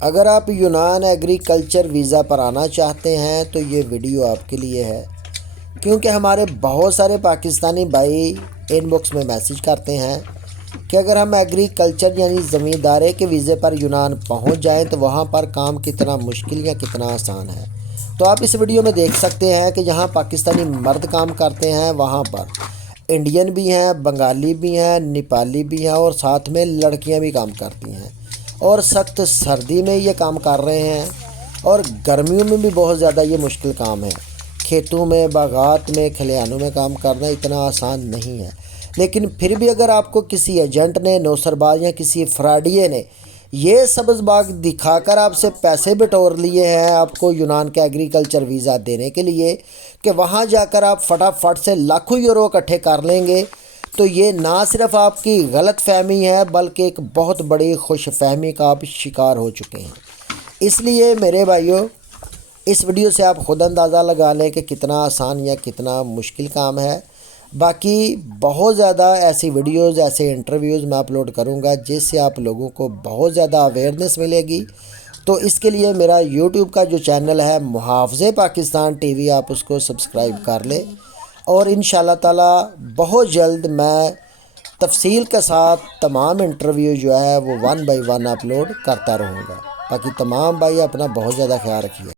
اگر آپ یونان ایگریکلچر ویزا پر آنا چاہتے ہیں تو یہ ویڈیو آپ کے لیے ہے، کیونکہ ہمارے بہت سارے پاکستانی بھائی ان باکس میں میسیج کرتے ہیں کہ اگر ہم ایگریکلچر یعنی زمینداری کے ویزے پر یونان پہنچ جائیں تو وہاں پر کام کتنا مشکل یا کتنا آسان ہے۔ تو آپ اس ویڈیو میں دیکھ سکتے ہیں کہ جہاں پاکستانی مرد کام کرتے ہیں وہاں پر انڈین بھی ہیں، بنگالی بھی ہیں، نیپالی بھی ہیں اور ساتھ میں لڑکیاں بھی کام کرتی ہیں، اور سخت سردی میں یہ کام کر رہے ہیں اور گرمیوں میں بھی بہت زیادہ یہ مشکل کام ہے۔ کھیتوں میں، باغات میں، کھلیانوں میں کام کرنا اتنا آسان نہیں ہے، لیکن پھر بھی اگر آپ کو کسی ایجنٹ نے، نوسرباز یا کسی فراڈیے نے یہ سبز باغ دکھا کر آپ سے پیسے بٹور لیے ہیں آپ کو یونان کا ایگریکلچر ویزا دینے کے لیے کہ وہاں جا کر آپ فٹافٹ سے لاکھوں یورو اکٹھے کر لیں گے، تو یہ نہ صرف آپ کی غلط فہمی ہے بلکہ ایک بہت بڑی خوش فہمی کا آپ شکار ہو چکے ہیں۔ اس لیے میرے بھائیوں، اس ویڈیو سے آپ خود اندازہ لگا لیں کہ کتنا آسان یا کتنا مشکل کام ہے۔ باقی بہت زیادہ ایسی ویڈیوز، ایسے انٹرویوز میں اپلوڈ کروں گا جس سے آپ لوگوں کو بہت زیادہ اویئرنیس ملے گی۔ تو اس کے لیے میرا یوٹیوب کا جو چینل ہے محافظ پاکستان ٹی وی، آپ اس کو سبسکرائب کر لیں، اور انشاءاللہ تعالی بہت جلد میں تفصیل کے ساتھ تمام انٹرویو جو ہے وہ 1 بائی 1 اپلوڈ کرتا رہوں گا۔ باقی تمام بھائی اپنا بہت زیادہ خیال رکھیے۔